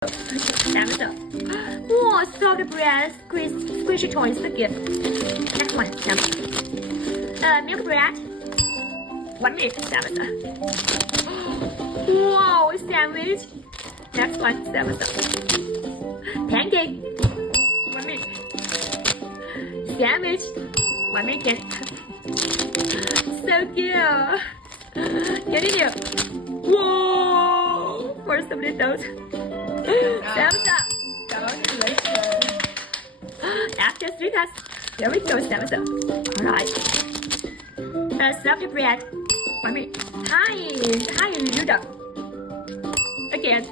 Samsung. Wow, soft bread, squishy toys, so good. Next one, Samsung. Milk bread. 1 minute, Samsung. Wow, sandwich. Next one, Samsung. Pancake. 1 minute. Sandwich. 1 minute again. So good. Continue. Whoa! For some little. Samsung. Congratulations. After 3 tests, here we go, Samsung. Alright. Soft bread. 1 minute. Hi, noodle. Again.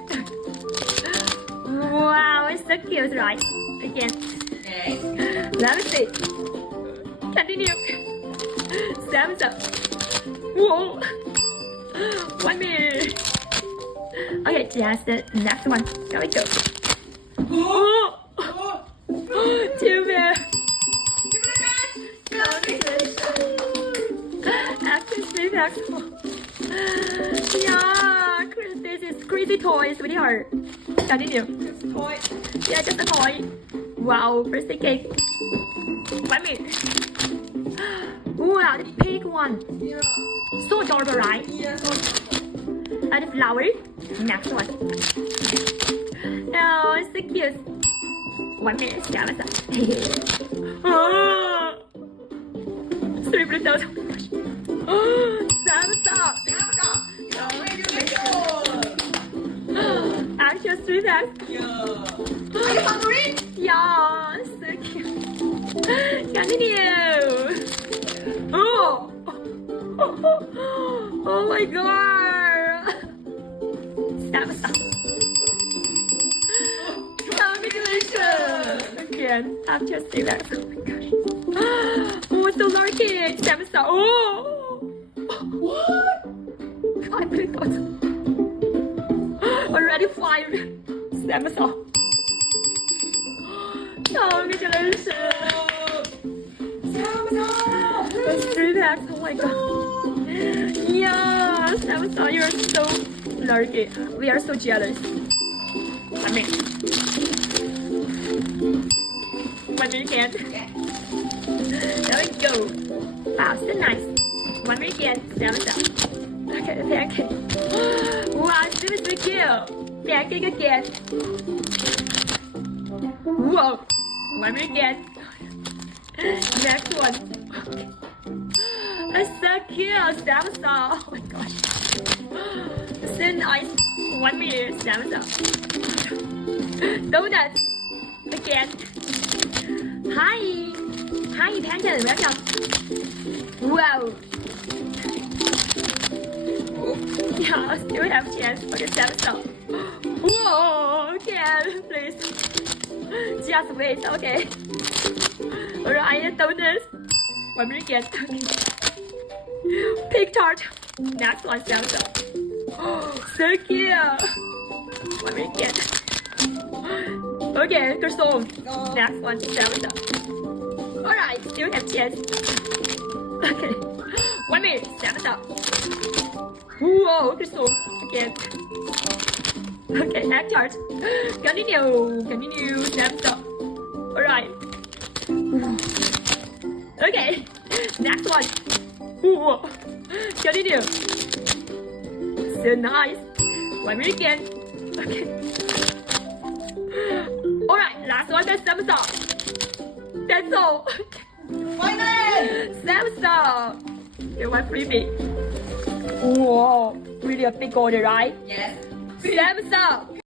Wow, it's so cute, right? Again. Okay. Let me see. Continue. Samsung. Whoa. 1 minute. Okay, just the next one. Here we go. Oh. 2 minutes. After 3 packs. Yeah, this is crazy toys, sweetheart. Continue. Toy. Yeah, just a toy. Wow, birthday cake. 1 minute. Wow, the pink one. Yeah. So adorable, right? Yeah. And the flower. Next one. Oh, it's so cute. 1 minute, Samsung. Oh. 3 minutes. Samsung. Congratulations. Actual 3 packs. Yeah. Are you hungry? Yeah, so cute. Continue. Oh. Oh my god. Samsung. Congratulations. Again, after 3 packs. Oh my gosh. Oh, so lucky. Samsung. Oh. What? 5 minutes. Already 5. Samsung. Congratulations. Those 3 packs. Oh my god. Yeah, Samsung, you're so lucky. We are so jealous. 1 minute. 1 minute again. There we go. Wow, so nice. 1 minute again. Samsung. Okay, pancake. Wow, super so cute. Pancake again. Whoa. 1 minute again. Next one. It's so cute, Samsung. Oh my gosh. So nice. 1 minute, Samsung. Donut. Again. Hi, Pancake. Welcome. Wow. Yeah, still have chance for the Samsung. Whoa, again, please. Just wait, okay. Alright, donuts. 1 minute again. Pig tart. Next one, Samsung. So cute. 1 minute again. Okay, croissant. Next one, Samsung. Alright, still have chance. Okay. 1 minute, Samsung. Whoa, croissant. Again. Okay, egg tart. Continue, Samsung. Alright. Okay, next one. Whoa. Continue. So nice. 1 minute again. Okay. Alright, last one, that's Samsung. That's all. Final. Samsung. You want freebie? Whoa, really a big order, right? Yes. Samsung.